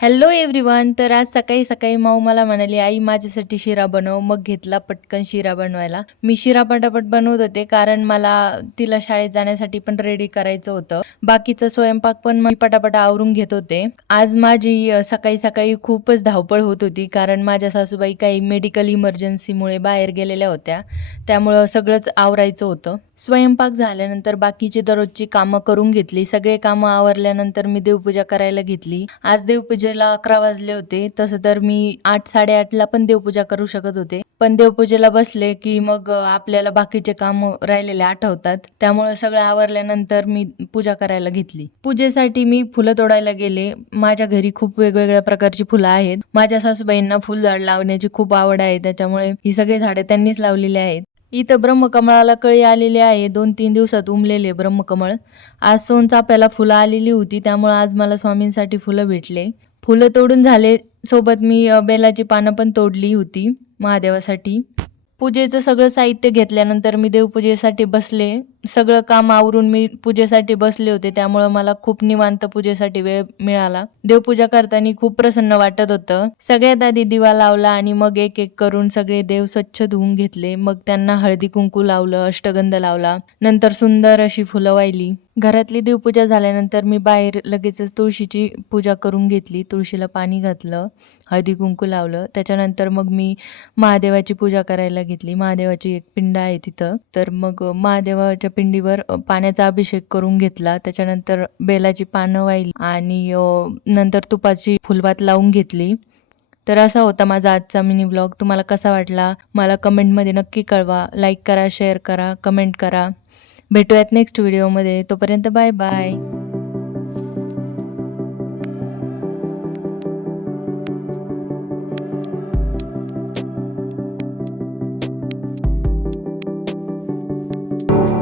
Hello everyone. तर आज सकाळी सकाळी माऊ मला म्हणाली, आई माझ्यासाठी शिरा बनव. मग घेतला पटकन शिरा बनवायला. मी शिरा पटापट बनवत होते कारण मला तिला शाळेत जाण्यासाठी पण रेडी करायचं होतं. बाकीचा स्वयंपाक पण मी पटापट आवरून घेत होते. आज माझी सकाळी सकाळी खूपच धावपळ होत होती कारण माझ्या सासूबाई काही मेडिकल इमर्जन्सीमुळे बाहेर गेलेल्या होत्या. त्यामुळं सगळंच आवरायचं होतं. स्वयंपाक झाल्यानंतर बाकीची दररोजची कामं करून घेतली. सगळे कामं आवरल्यानंतर मी देवपूजा करायला घेतली. आज देवपूजेला 11 वाजले होते. तसं तर मी 8-8:30ला पण देवपूजा करू शकत होते. पण देवपूजेला बसले की मग आपल्याला बाकीचे काम राहिलेले आठवतात. त्यामुळे सगळं आवरल्यानंतर मी पूजा करायला घेतली. पूजेसाठी मी फुलं तोडायला गेले. माझ्या घरी खूप वेगवेगळ्या प्रकारची फुलं आहेत. माझ्या सासूबाईंना फुलझाड लावण्याची खूप आवड आहे. त्याच्यामुळे ही सगळी झाडे त्यांनीच लावलेली आहेत. इथं ब्रह्मकमळाला कळी आलेली आहे. 2-3 दिवसात उमलेले ब्रह्मकमळ. आज सोनचाफ्याला फुलं आलेली होती. त्यामुळे आज मला स्वामींसाठी फुलं भेटले. फुलं तोडून झाले. सोबत मी बेलाची पानं पण तोडली होती महादेवासाठी. पूजेचं सगळं साहित्य घेतल्यानंतर मी देवपूजेसाठी बसले. सगळं काम आवरून मी पूजेसाठी बसले होते. त्यामुळं मला खूप निवांत पूजेसाठी वेळ मिळाला. देवपूजा करताना खूप प्रसन्न वाटत होतं. सगळ्यात आधी दिवा लावला आणि मग एक एक करून सगळे देव स्वच्छ धुवून घेतले. मग त्यांना हळदी कुंकू लावलं, अष्टगंध लावला. नंतर सुंदर अशी फुलं वाहिली. घरातली देवपूजा झाल्यानंतर मी बाहेर लगेचच तुळशीची पूजा करून घेतली. तुळशीला पाणी घातलं, हळदी कुंकू लावलं. त्याच्यानंतर मग मी महादेवाची पूजा करायला घेतली. महादेवाची एक पिंड आहे तिथं. तर मग महादेवाच्या पिंडीवर पाण्याचा अभिषेक करून घेतला. त्याच्यानंतर बेलाची पानं वाहिली आणि नंतर तुपाची फुलवात लावून घेतली. तर असा होता माझा आजचा मिनी व्लॉग. तुम्हाला कसा वाटला मला कमेंटमध्ये नक्की कळवा. लाईक करा, शेअर करा, कमेंट करा. भेटूयात नेक्स्ट व्हिडिओमध्ये. तोपर्यंत बाय बाय.